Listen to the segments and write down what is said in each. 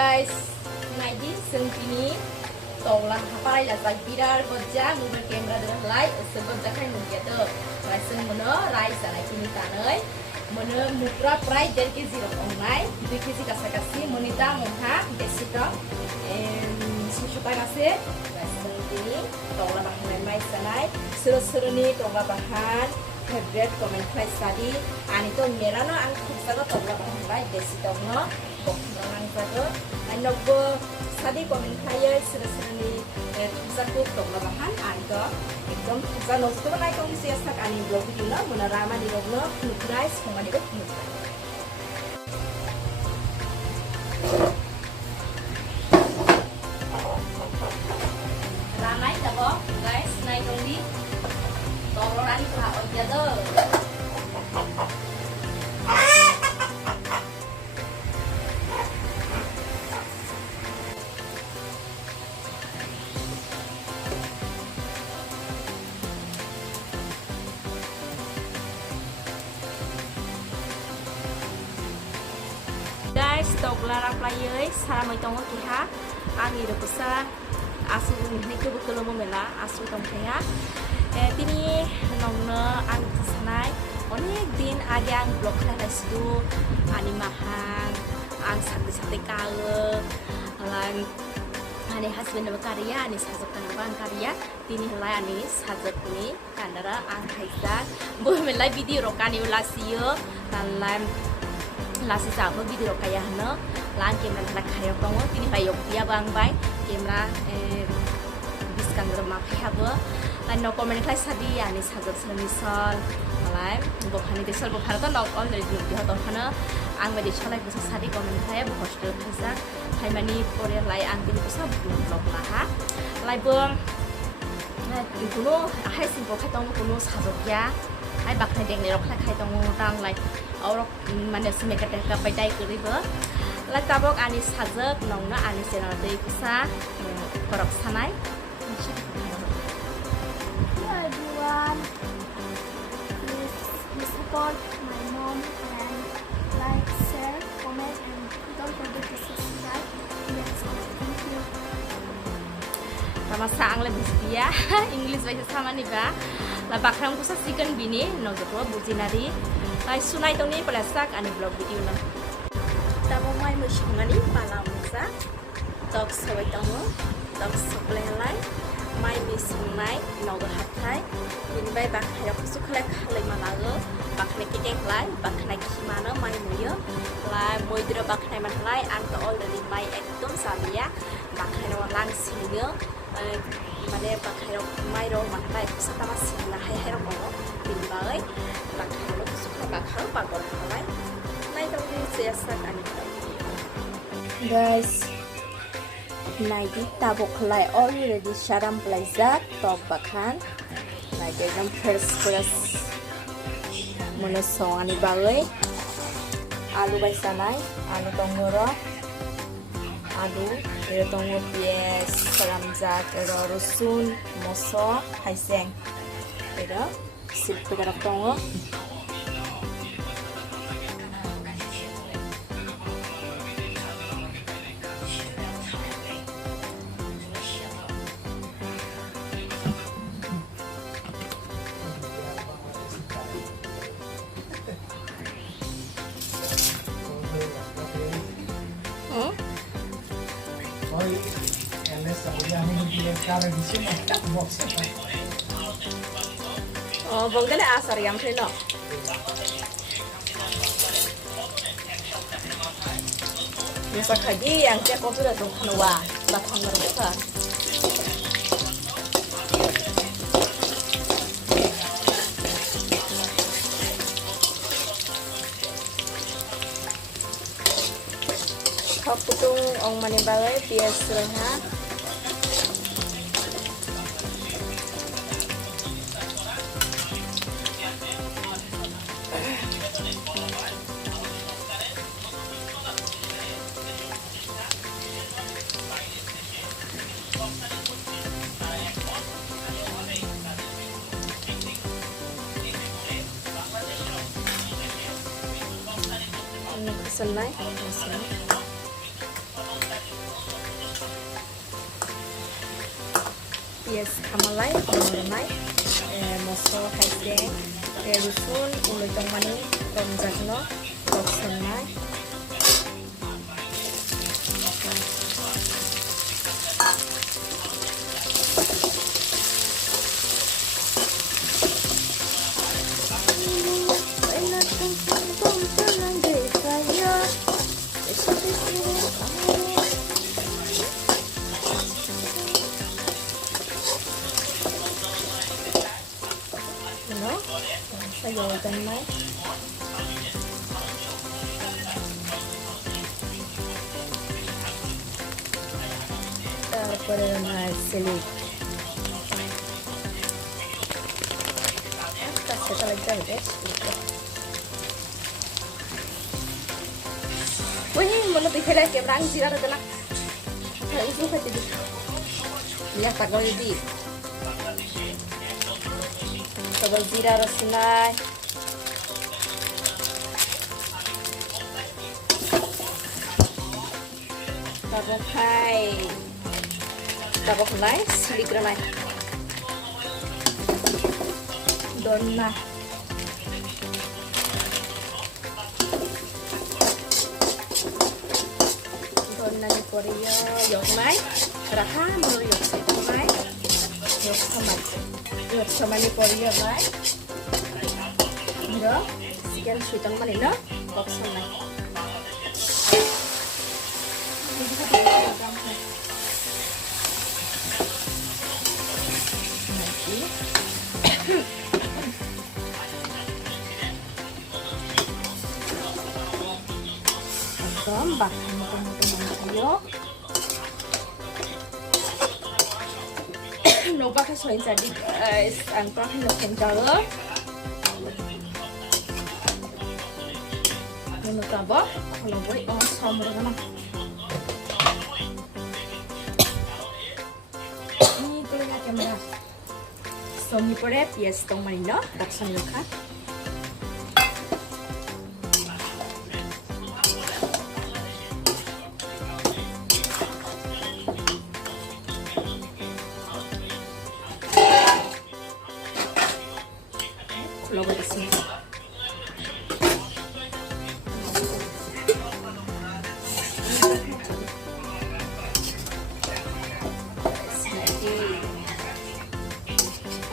Guys, naidi sengkini tonglang hapai la birar gojja mobile camera dengan light segojja kai mugia to rai seng mono rai sanai kini tanoi mono mukra prai 1.5 kg ongnai 2 kg kasakasi monita monha desito susukai nase rai sengkini tonglang bahan mai sanai seru-seruni tonglang bahan favorite comment price tadi ani to merano ang kusano tonglang bahan mai desito no boknang sago anogbo tadi komen saya seru-seruni pusatku tonglang bahan anda ekdom pusa nosto naik kondisi asak ani blog video na menarama di blog no nice kemana dek ramai dah guys naik kondisi tolong ani kah aja tuh. Guys, toglara players saramai tongo kiha ani repusa asu ni ke betul mela asu tongkaya tini nongna ang sanai onek din age ang blog lastu ani mahan ang sakti kale lan ani husband karya ani sajokan bang karya tini helai ani sajak ni kandara ang kaisa bo melai video rokani ulasio lan lasi sahabat video kaya hana lan kamera nak kaya tongo tini kaya dia bang bang kamera biskan remak haba lan no comment class hadi ani sajak semisal malai bokhani desal bokharata log on dari video to hana ang badi chalai bisa sadi comment kaya bu hostel khasa haimani pore lai ang tini kusa blog laha lai bom kuno hai simple khatong kuno sajak ya hai bakna deng lerok khai tong tang lai orang mana semekat mereka pada keribu, lalu tabok anis sajak nongna anis channel dari kusa korok sanai. Hello everyone, please support my mom and like, share, comment and don't forget to subscribe. Thank you. Sama sang lebih dia English baca sama nih ba. Lah bakram kusa chicken bini nongjo bujinari. Lai sunai tong ni pelasak ani blog video na. Tamo mai mushungani pala musa. Dog sawai tamo. Dog supply lai. Mai misunai nogo hatai. Bin bai bak hayok suklek halai malago. Bakne kikek lai. Bakne kimana mai muyo. Lai moidro bakne man lai. Angka already mai ekdom samia. Bakne walang sinyo. Mana bakne mai ro man lai. Kusatama sinna hai hai ro ko. Bin bai bakne guys, naidi tabok lai already sharam blazer top bakan, naidi jam first class monosong ani bagai, alu baisanai, alu tongoro, alu, ero tongo pies, saramjat, ero rusun, moso, haiseng, ero sip pegarap tongo. Oh, bangkale asar yang pleno. Bisa kaji yang cek kopi dah tuh nuwa, batang mereka. Kau putung ong manibalai biasa ha. Senai, pièce kamalai moronai moso haiseng rusun uloi tongmani romjakno roksonnai sayogan mai তারপরে নারকেলি একটা সেটা লাগবে ওই মনে দেখে লাগে রাং জিরা না itu kan jadi lihat tak kau jadi tebal zira rosinai tabok nai silik ramai donna ni Korea yok mai raha menurut yok itu mai yok sama ni Korea mai enggak sekian suitan mana no kok sama bak yo no pakai soin jadi angka hendak kencara menurut apa kalau boleh sama dengan ini kulitnya kamera somi pore pièce tong manino raksan lokha logo di sini.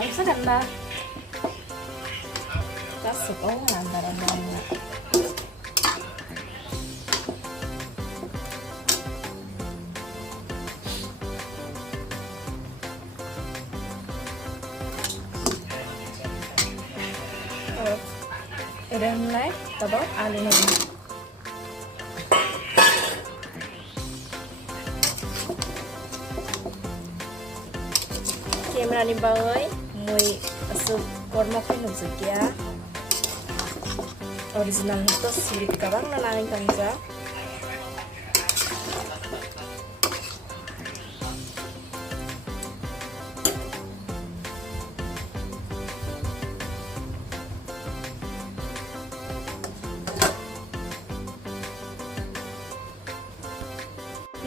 Harus ada lah. Kasih kau antara mana? Udah mulai, coba alun lagi. Kamera ni bawai, mui asup korma kau nusuk ya. Original itu silik kabang nanain kanja.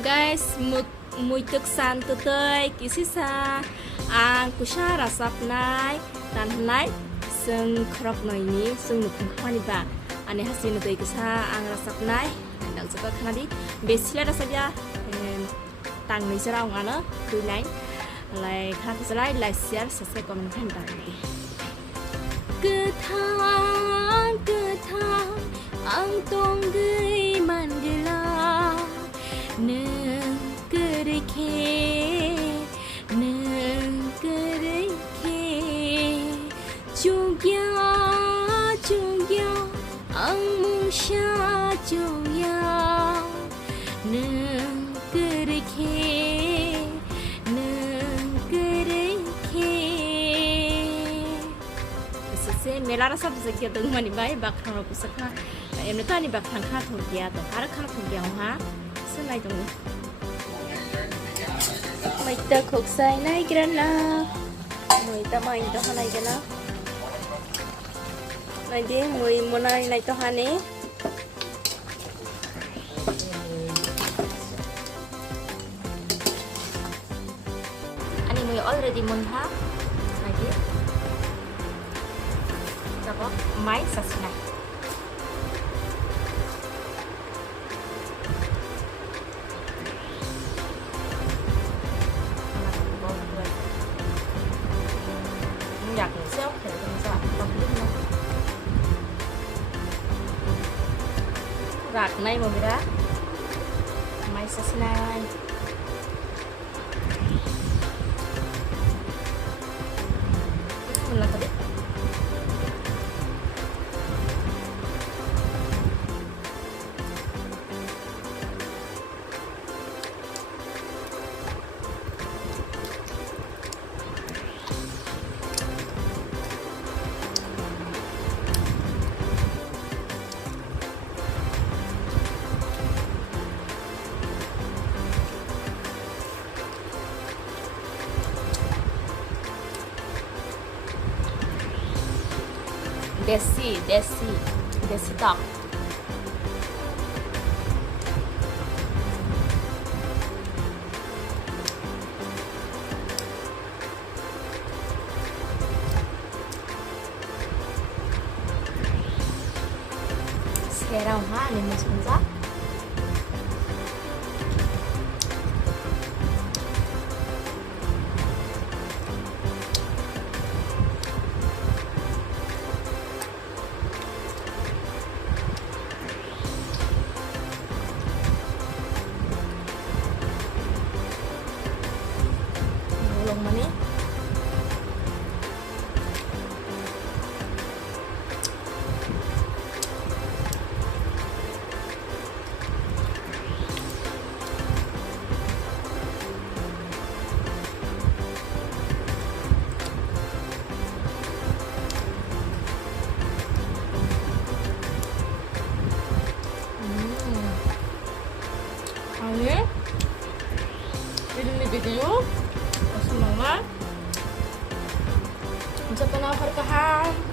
Guys, muituk santu tei kisisa ang kusha rasap nai tan nai seng krok noi ni seng nukun khani ba ane hasin tei kisa ang rasap nai dak jaka khanadi besila rasabya tang ni sera ong ana tu nai lai khan selai lai share subscribe comment kan ta di ketang ang tong gei man gela nâng cơ chung ya ang mong sha chung ya nâng cơ se melara sab zakia dong mani bai bakhan ro kusakha emne tani bakhan kha thok dia to har kha thok dia ha sunai dong mai ta khok sai nai grana moi ta mai ta hanai gana nai de moi monai nai to hane ani moi already munha lagi. Tapos may sasinay. Nhạc của self thể hiện ra tâm linh nó rạc này mà mình đã may sasinay. Mình là tadi desi dog. Sekarang ini sebentar. Ulong mana? Ini video. Semangat. Ucapan berkah.